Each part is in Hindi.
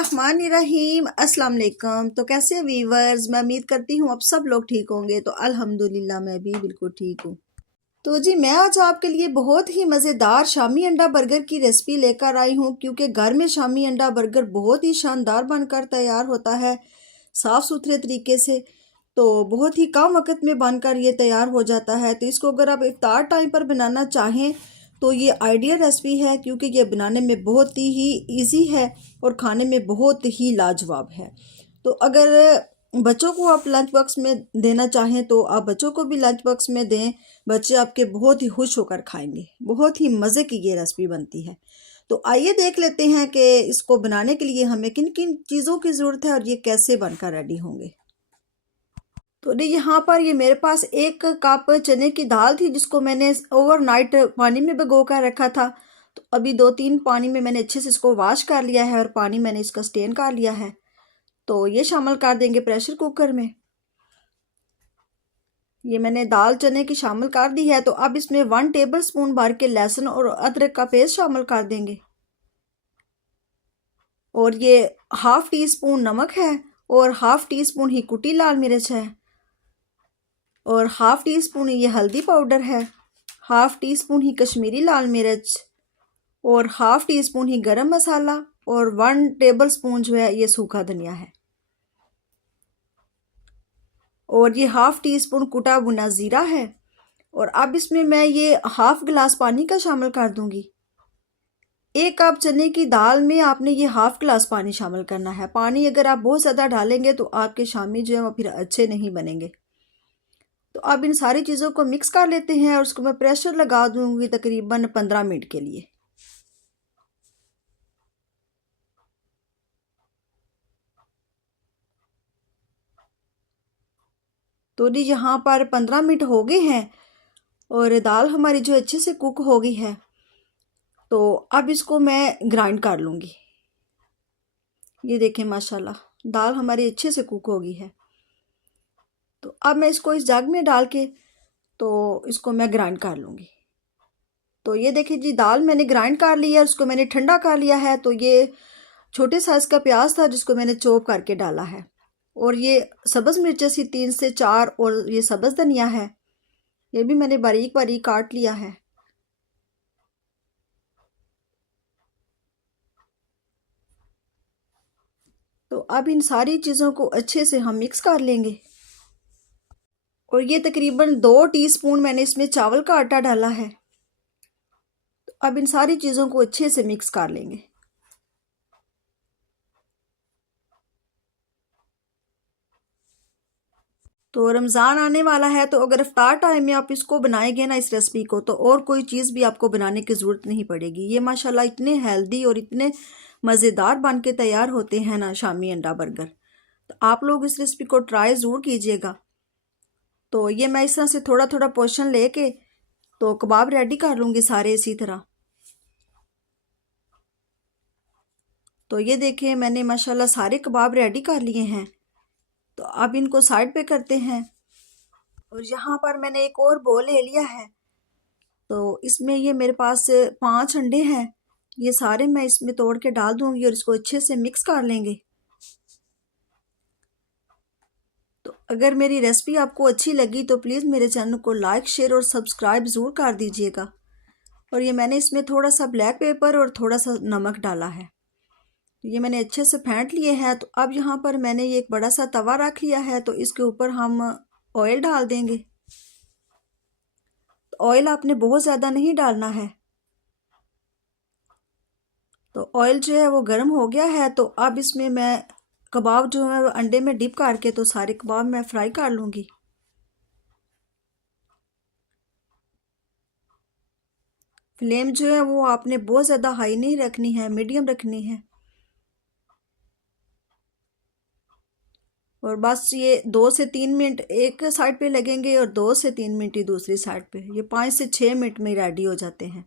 बिस्मिल्लाहिर्रहमानिर्रहीम अस्सलाम वालेकुम। तो कैसे वीवर्स, मैं उम्मीद करती हूँ अब सब लोग ठीक होंगे। तो अल्हम्दुलिल्लाह मैं भी बिल्कुल ठीक हूँ। तो जी मैं आज आपके लिए बहुत ही मज़ेदार शामी अंडा बर्गर की रेसिपी लेकर आई हूँ, क्योंकि घर में शामी अंडा बर्गर बहुत ही शानदार बनकर तैयार होता है साफ़ सुथरे तरीके से। तो बहुत ही कम वक्त में बनकर ये तैयार हो जाता है। तो इसको अगर आप इफ्तार टाइम पर बनाना चाहें तो ये आइडियल रेसिपी है, क्योंकि ये बनाने में बहुत ही इजी है और खाने में बहुत ही लाजवाब है। तो अगर बच्चों को आप लंच बॉक्स में देना चाहें तो आप बच्चों को भी लंच बॉक्स में दें। बच्चे आपके बहुत ही खुश होकर खाएंगे। बहुत ही मज़े की ये रेसिपी बनती है। तो आइए देख लेते हैं कि इसको बनाने के लिए हमें किन किन चीज़ों की ज़रूरत है और ये कैसे बनकर रेडी होंगे। तो नहीं, यहाँ पर ये मेरे पास 1 कप चने की दाल थी, जिसको मैंने ओवरनाइट पानी में भिगो कर रखा था। तो अभी 2-3 पानी में मैंने अच्छे से इसको वॉश कर लिया है और पानी मैंने इसका स्टेन कर लिया है। तो ये शामिल कर देंगे प्रेशर कुकर में। ये मैंने दाल चने की शामिल कर दी है। तो अब इसमें 1 टेबल स्पून भर के लहसुन और अदरक का पेस्ट शामिल कर देंगे। और ये ½ टी स्पून नमक है और ½ टी स्पून ही कुटी लाल मिर्च है और ½ टी स्पून ये हल्दी पाउडर है, ½ टी स्पून ही कश्मीरी लाल मिर्च और ½ टी स्पून ही गरम मसाला और 1 टेबल स्पून जो है ये सूखा धनिया है। और ये ½ टी स्पून कुटा भुना ज़ीरा है। और अब इसमें मैं ये ½ गिलास पानी का शामिल कर दूंगी। 1 कप चने की दाल में आपने ये ½ गिलास पानी शामिल करना है। पानी अगर आप बहुत ज़्यादा डालेंगे तो आपके शामी जो है वो फिर अच्छे नहीं बनेंगे। तो अब इन सारी चीज़ों को मिक्स कर लेते हैं और उसको मैं प्रेशर लगा दूंगी तकरीबन 15 मिनट के लिए। तो जी यहाँ पर 15 मिनट हो गए हैं और दाल हमारी जो अच्छे से कुक हो गई है। तो अब इसको मैं ग्राइंड कर लूँगी। ये देखें माशाल्लाह दाल हमारी अच्छे से कुक हो गई है। तो अब मैं इसको इस जग में डाल के तो इसको मैं ग्राइंड कर लूँगी। तो ये देखिए जी दाल मैंने ग्राइंड कर लिया है, उसको मैंने ठंडा कर लिया है। तो ये छोटे साइज़ का प्याज था जिसको मैंने चॉप करके डाला है। और ये सब्ज़ मिर्चें सी 3 से 4 और ये सब्ज़ धनिया है, ये भी मैंने बारीक बारीक काट लिया है। तो अब इन सारी चीज़ों को अच्छे से हम मिक्स कर लेंगे। और ये तकरीबन 2 टीस्पून मैंने इसमें चावल का आटा डाला है। तो अब इन सारी चीज़ों को अच्छे से मिक्स कर लेंगे। तो रमज़ान आने वाला है, तो अगर इफ्तार टाइम में आप इसको बनाएंगे ना इस रेसिपी को, तो और कोई चीज़ भी आपको बनाने की ज़रूरत नहीं पड़ेगी। ये माशाल्लाह इतने हेल्दी और इतने मज़ेदार बन के तैयार होते हैं ना शामी अंडा बर्गर। तो आप लोग इस रेसिपी को ट्राई ज़रूर कीजिएगा। तो ये मैं इस तरह से थोड़ा थोड़ा पोर्शन लेके तो कबाब रेडी कर लूँगी सारे इसी तरह। तो ये देखिए मैंने माशाल्लाह सारे कबाब रेडी कर लिए हैं। तो अब इनको साइड पे करते हैं। और यहाँ पर मैंने एक और बोल ले लिया है। तो इसमें ये मेरे पास 5 अंडे हैं। ये सारे मैं इसमें तोड़ के डाल दूँगी और इसको अच्छे से मिक्स कर लेंगे। तो अगर मेरी रेसिपी आपको अच्छी लगी तो प्लीज़ मेरे चैनल को लाइक शेयर और सब्सक्राइब ज़रूर कर दीजिएगा। और ये मैंने इसमें थोड़ा सा ब्लैक पेपर और थोड़ा सा नमक डाला है। ये मैंने अच्छे से फेंट लिए हैं। तो अब यहाँ पर मैंने ये एक बड़ा सा तवा रख लिया है। तो इसके ऊपर हम ऑयल डाल देंगे। तो ऑयल आपने बहुत ज़्यादा नहीं डालना है। तो ऑयल जो है वो गर्म हो गया है। तो अब इसमें मैं कबाब जो है अंडे में डिप करके तो सारे कबाब मैं फ्राई कर लूँगी। फ्लेम जो है वो आपने बहुत ज़्यादा हाई नहीं रखनी है, मीडियम रखनी है। और बस ये 2 से 3 मिनट एक साइड पे लगेंगे और 2 से 3 मिनट ही दूसरी साइड पे। ये 5 से 6 मिनट में रेडी हो जाते हैं।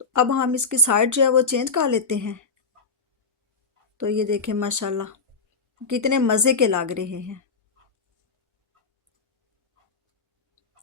तो अब हम इसकी साइड जो है वो चेंज कर लेते हैं। तो ये देखें माशाल्लाह कितने मज़े के लग रहे हैं।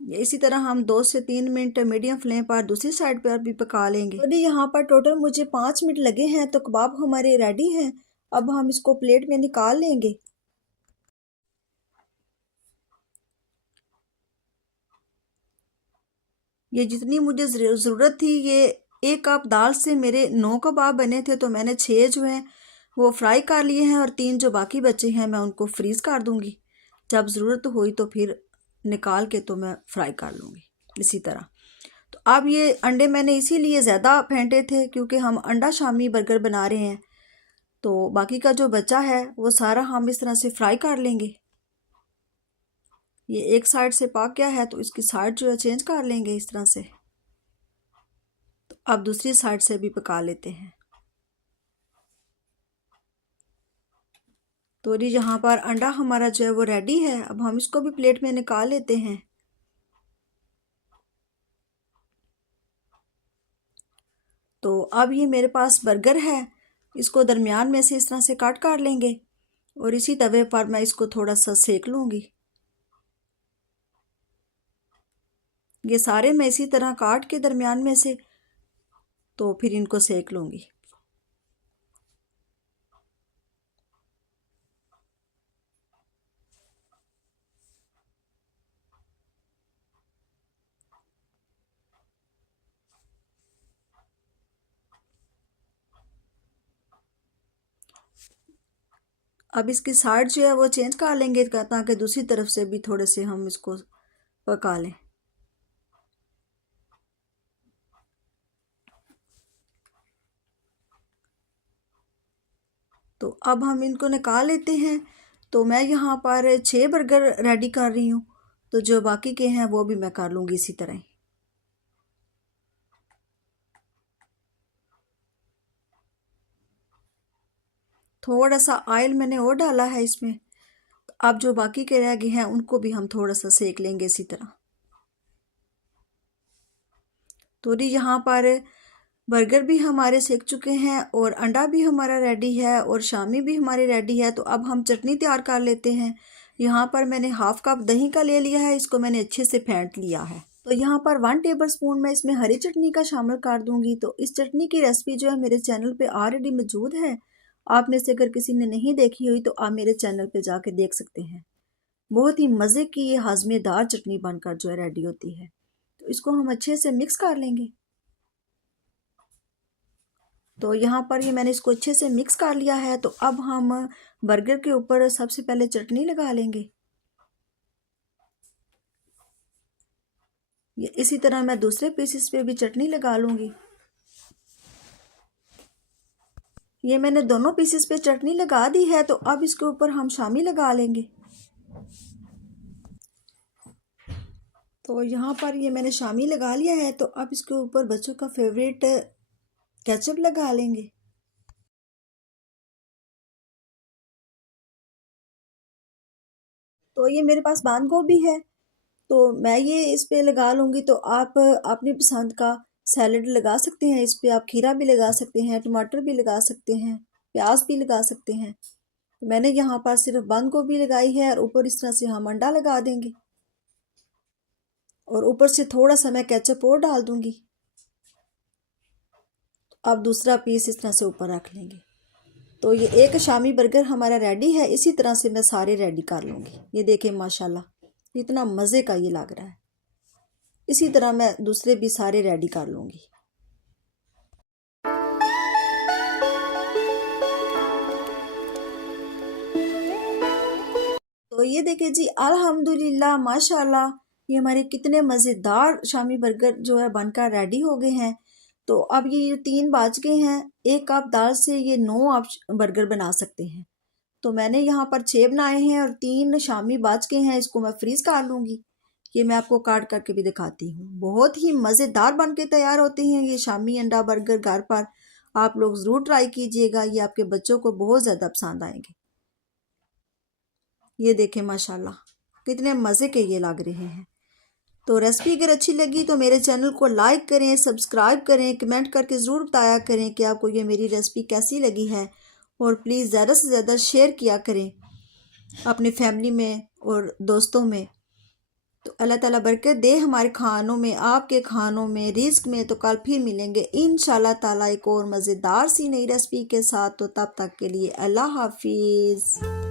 ये इसी तरह हम 2 से 3 मिनट मीडियम फ्लेम पर दूसरी साइड पर भी पका लेंगे। तो यहाँ पर टोटल मुझे 5 मिनट लगे हैं। तो कबाब हमारे रेडी हैं। अब हम इसको प्लेट में निकाल लेंगे। ये जितनी मुझे ज़रूरत थी, ये 1 कप दाल से मेरे 9 कबाब बने थे, तो मैंने 6 जो हैं वो फ्राई कर लिए हैं और 3 जो बाकी बचे हैं मैं उनको फ्रीज़ कर दूंगी। जब ज़रूरत हुई तो फिर निकाल के तो मैं फ्राई कर लूँगी इसी तरह। तो अब ये अंडे मैंने इसीलिए ज़्यादा फेंटे थे क्योंकि हम अंडा शामी बर्गर बना रहे हैं। तो बाकी का जो बचा है वो सारा हम इस तरह से फ्राई कर लेंगे। ये एक साइड से पक गया है तो इसकी साइड जो है चेंज कर लेंगे इस तरह से। तो अब दूसरी साइड से भी पका लेते हैं। तो ये यहाँ पर अंडा हमारा जो है वो रेडी है। अब हम इसको भी प्लेट में निकाल लेते हैं। तो अब ये मेरे पास बर्गर है, इसको दरमियान में से इस तरह से काट कर लेंगे और इसी तवे पर मैं इसको थोड़ा सा सेक लूँगी। ये सारे मैं इसी तरह काट के दरमियान में से तो फिर इनको सेक लूँगी। अब इसकी साइड जो है वो चेंज कर लेंगे ताकि दूसरी तरफ से भी थोड़े से हम इसको पका लें। तो अब हम इनको निकाल लेते हैं। तो मैं यहाँ पर 6 बर्गर रेडी कर रही हूँ, तो जो बाकी के हैं वो भी मैं कर लूँगी इसी तरह ही। थोड़ा सा ऑयल मैंने और डाला है इसमें। तो अब जो बाकी के रह गए हैं उनको भी हम थोड़ा सा सेक लेंगे इसी तरह। तो जी यहाँ पर बर्गर भी हमारे सेक चुके हैं और अंडा भी हमारा रेडी है और शामी भी हमारी रेडी है। तो अब हम चटनी तैयार कर लेते हैं। यहाँ पर मैंने 1/2 कप दही का ले लिया है, इसको मैंने अच्छे से फेंट लिया है। तो यहाँ पर 1 टेबल स्पून मैं इसमें हरी चटनी का शामिल कर दूंगी। तो इस चटनी की रेसिपी जो है मेरे चैनल पे ऑलरेडी मौजूद है। आप में से अगर किसी ने नहीं देखी हुई तो आप मेरे चैनल पे जाके देख सकते हैं। बहुत ही मज़े की ये हाजमेदार चटनी बनकर जो है रेडी होती है। तो इसको हम अच्छे से मिक्स कर लेंगे। तो यहाँ पर ये मैंने इसको अच्छे से मिक्स कर लिया है। तो अब हम बर्गर के ऊपर सबसे पहले चटनी लगा लेंगे। ये इसी तरह मैं दूसरे पीसेस पे भी चटनी लगा लूँगी। ये मैंने दोनों पीसेस पे चटनी लगा दी है। तो अब इसके ऊपर हम शामी लगा लेंगे। तो यहाँ पर ये मैंने शामी लगा लिया है। तो अब इसके ऊपर बच्चों का फेवरेट केचप लगा लेंगे। तो ये मेरे पास बंद गोभी है, तो मैं ये इस पे लगा लूँगी। तो आप अपनी पसंद का सैलड लगा सकते हैं। इस पे आप खीरा भी लगा सकते हैं, टमाटर भी लगा सकते हैं, प्याज भी लगा सकते हैं। तो मैंने यहाँ पर सिर्फ बंद गोभी लगाई है और ऊपर इस तरह से हम अंडा लगा देंगे और ऊपर से थोड़ा सा मैं केचप और डाल दूँगी। अब दूसरा पीस इस तरह से ऊपर रख लेंगे। तो ये एक शामी बर्गर हमारा रेडी है। इसी तरह से मैं सारे रेडी कर लूँगी। ये देखें माशाल्लाह इतना मज़े का ये लग रहा है। इसी तरह मैं दूसरे भी सारे रेडी कर लूँगी। तो ये देखें जी अल्हम्दुलिल्लाह माशाल्लाह ये हमारे कितने मज़ेदार शामी बर्गर जो है बनकर रेडी हो गए हैं। तो अब ये 3 बच गए हैं। 1 कप दाल से ये 9 आप बर्गर बना सकते हैं। तो मैंने यहाँ पर 6 बनाए हैं और 3 शामी बच गए हैं। इसको मैं फ्रीज़ कर लूँगी। ये मैं आपको काट करके भी दिखाती हूँ। बहुत ही मज़ेदार बन के तैयार होते हैं ये शामी अंडा बर्गर। घर पर आप लोग ज़रूर ट्राई कीजिएगा, ये आपके बच्चों को बहुत ज़्यादा पसंद आएंगे। ये देखें माशाल्लाह कितने मज़े के ये लग रहे हैं। तो रेसिपी अगर अच्छी लगी तो मेरे चैनल को लाइक करें, सब्सक्राइब करें, कमेंट करके ज़रूर बताया करें कि आपको ये मेरी रेसिपी कैसी लगी है। और प्लीज़ ज़्यादा से ज़्यादा शेयर किया करें अपनी फैमिली में और दोस्तों में। तो अल्लाह ताला बरकत दे हमारे खानों में, आपके खानों में, रिस्क में। तो कल फिर मिलेंगे इंशाल्लाह ताला एक और मज़ेदार सी नई रेसिपी के साथ। तो तब तक के लिए अल्लाह हाफिज़।